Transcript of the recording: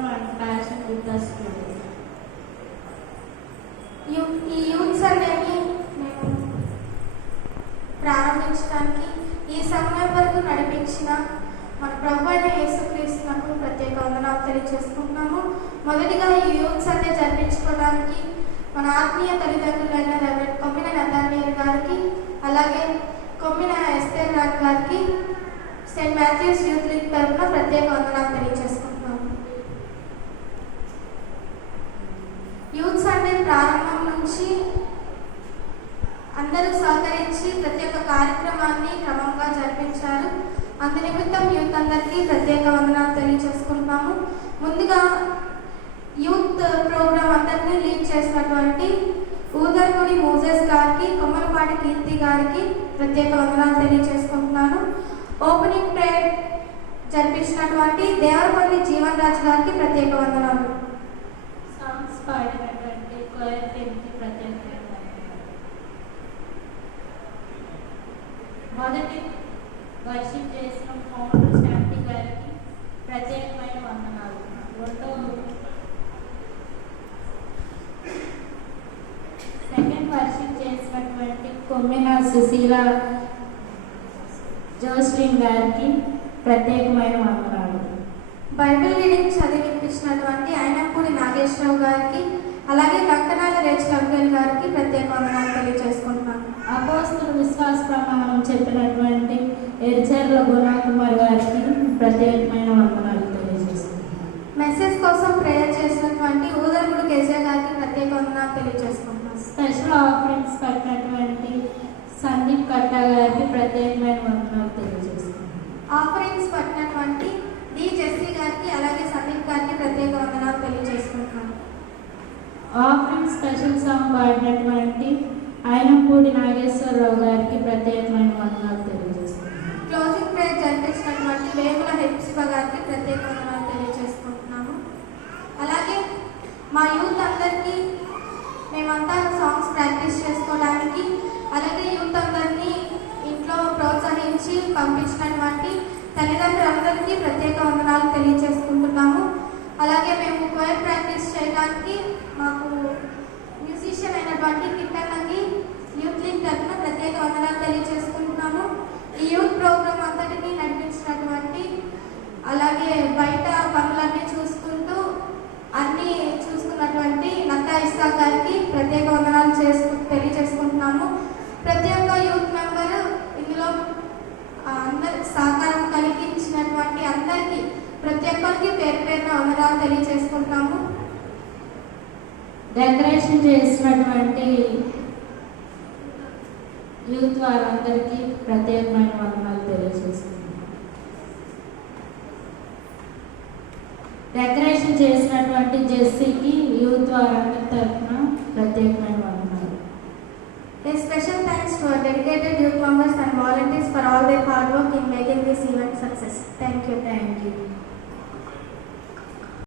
program and passion with the students. ఈ youths అనేవి మేము ప్రారంభించడానికి ఈ సమయం వరకు నడిపించిన మన ప్రభు అయిన యేసుక్రీస్తునకు ప్రత్యేక వందనాలు తెలియజేసుకుంటున్నాము. మొదటిగా ఈ యూత్స్ అంటే జరిపించుకోవడానికి మన ఆత్మీయ తల్లిదండ్రులైన రెవరెండ్ కొమ్మిన నతానియల్ గారికి, అలాగే కొమ్మిన ఎస్తేర్ రాణి గారికి సెయింట్ మాథ్యూస్ యూత్ లీగ్ తరఫున ప్రత్యేక వందనాలు తెలియజేసుకుంటున్నాము. యూత్ సండే ప్రారంభం నుంచి అందరూ సహకరించి ప్రతి ఒక్క కార్యక్రమాన్ని క్రమంగా జరిపించారు. అందు నిమిత్తం యూత్ అందరికీ ప్రత్యేక వందనాలు తెలియజేసుకుంటున్నాము. ముందుగా యూత్ ప్రోగ్రామ్ అందరినీ లీడ్ చేసినటువంటి ఊదర్గుడి మోజెస్ గారికి, కొమ్మలపాటి కీర్తి గారికి ప్రత్యేక వందనాలు తెలియజేసుకుంటున్నాను. ఓపెనింగ్ ప్రేయర్ జరిపించినటువంటి దేవరపల్లి జీవన్ రాజ్ గారికి ప్రత్యేక వందనాలు. సాంగ్స్ పాడినటువంటి కోయర్ టీంకి ప్రత్యేక మొదటి వర్షిప్ చేసిన ఫౌండర్ శాంతి గారికి ప్రత్యేకమైన వందనాలు. సెకండ్ వర్షిప్ చేసినటువంటి కొమ్మిన సుశీల జోస్లిన్ గారికి ప్రత్యేకమైన వందనాలు. బైబిల్ రీడింగ్ చదివించినటువంటి ఆయనపూడి నాగేశ్వరరావు గారికి, అలాగే కంకనాల రేచల్ అంకల్ గారికి ప్రత్యేక వందనాలు తెలియజేసుకుంటున్నాను. అపోస్తుల విశ్వాస ప్రమాణం చెప్పినటువంటి ఎర్చర్ల గుణకుమార్ గారికి ప్రత్యేకమైన వందనాలు తెలియజేసుకుంటున్నాను. మెసేజ్ కోసం ప్రేయర్ చేసినటువంటి ఊదర్గుడి కేసీఆర్ గారికి ప్రత్యేక వందనాలు తెలియజేసుకుంటున్నాను. స్పెషల్ ఆఫరింగ్స్ పెట్టినటువంటి సందీప్ కట్టా గారికి ప్రత్యేకమైన వందనాలు తెలియజేసుకుంటున్నాను. ఆఫరింగ్స్ పట్టినటువంటి డి జెస్సీ గారికి, అలాగే సందీప్ గారికి ప్రత్యేక వందనాలు తెలియజేసుకుంటున్నాను. ఆఫరింగ్ స్పెషల్ సాంగ్ పాడినటువంటి ఆయనపూడి నాగేశ్వరరావు గారికి ప్రత్యేకమైన వందనాలు తెలియజేసుకుంటున్నాను. క్లోజింగ్ ప్రేయర్ జరిపించినటువంటి వేముల హెప్సిబా గారికి ప్రత్యేక వందనాలు తెలియజేసుకుంటున్నాము. అలాగే మా యూత్ అందరికీ మేమంతా సాంగ్స్ ప్రాక్టీస్ చేసుకోవడానికి, అలాగే యూత్ అందరినీ ఇంట్లో ప్రోత్సహించి పంపించినటువంటి తల్లిదండ్రులందరికీ ప్రత్యేక వందనాలు తెలియజేసుకుంటున్నాము. అలాగే మేము కోయర్ ప్రాక్టీస్ చేయడానికి మాకు మ్యూజిషియన్ అయినటువంటి కిట్టన్నకి యూత్ లీగ్ తరఫున ప్రత్యేక వందనాలు తెలియజేసుకుంటున్నాము. ఈ యూత్ ప్రోగ్రామ్ అంతటినీ నడిపించినటువంటి, అలాగే బయట పనులన్నీ చూసుకుంటూ అన్నీ చూసుకున్నటువంటి నత్తా ఇస్సాక్ గారికి ప్రత్యేక వందనాలు తెలియజేసుకుంటున్నాము. ప్రతి ఒక్క యూత్ మెంబర్ ఇందులో అందరి సహకారం కలిగించినటువంటి అందరికీ ప్రతి ఒక్కరికి పేరు పేరున వందనాలు తెలియజేసుకుంటున్నాము. డెకరేషన్ చేసినటువంటి యూత్ వారందరికీ ప్రత్యేకమైన వందనాలు తెలియజేసుకుంటున్నాము. డెకరేషన్ చేసినటువంటి జెస్సీకి యూత్ వారందరి తరఫున ప్రత్యేకమైన వందనాలు. A special thanks to our dedicated youth members and volunteers for all their hard work in making this event success. Thank you. Thank you.